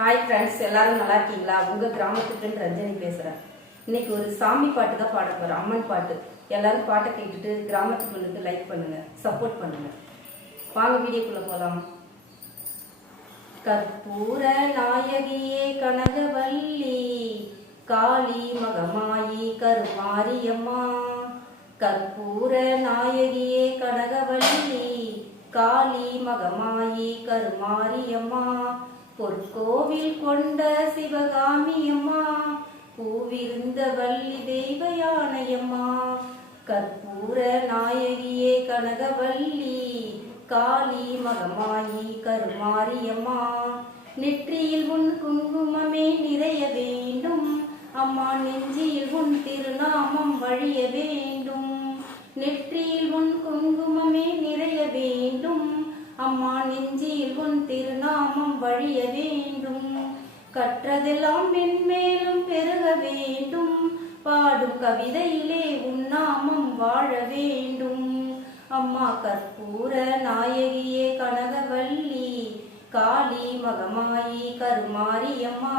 Hi friends எல்லாரும் நல்லா இருக்கீங்களா? உங்க கிராமத்துக்குன்னு ரஞ்சனி பேசுறேன். இன்னைக்கு ஒரு சாமி பாட்டு தான் பாட போறேன். அம்மன் பாட்டு. எல்லாரும் பாட்டை கேட்டுட்டு கிராமத்துக்கு வந்துட்டு லைக் பண்ணுங்க சப்போர்ட் பண்ணுங்க. வாங்க வீடியோக்குள்ள போலாம். கற்பூர நாயகியே கனகவல்லி. காளி மகமாயி கருமாரியம்மா. கற்பூர நாயகியே கனகவல்லி. காளி மகமாயி கருமாரியம்மா. பொற்கோவில் கொண்ட சிவகாமியம்மா பூவிருந்த வள்ளி தெய்வ யானையம்மா கற்பூர நாயகியே கனகவல்லி காளி மகமாயி கருமாரியம்மா. நெற்றியில் உன் குங்குமமே நிறைய வேண்டும் அம்மா நெஞ்சில் உன் திருநாமம் வழிய வேண்டும். நெற்றியில் உன் குங்குமம் அம்மா நெஞ்சில் உன் திருநாமம் வழிய வேண்டும். கற்றதெல்லாம் மென்மேலும் பெருக வேண்டும். பாடும் கவிதையிலே உன் நாமம் வாழ வேண்டும். அம்மா கற்பூர நாயகியே கனகவல்லி காளி மகமாயி கருமாரியம்மா.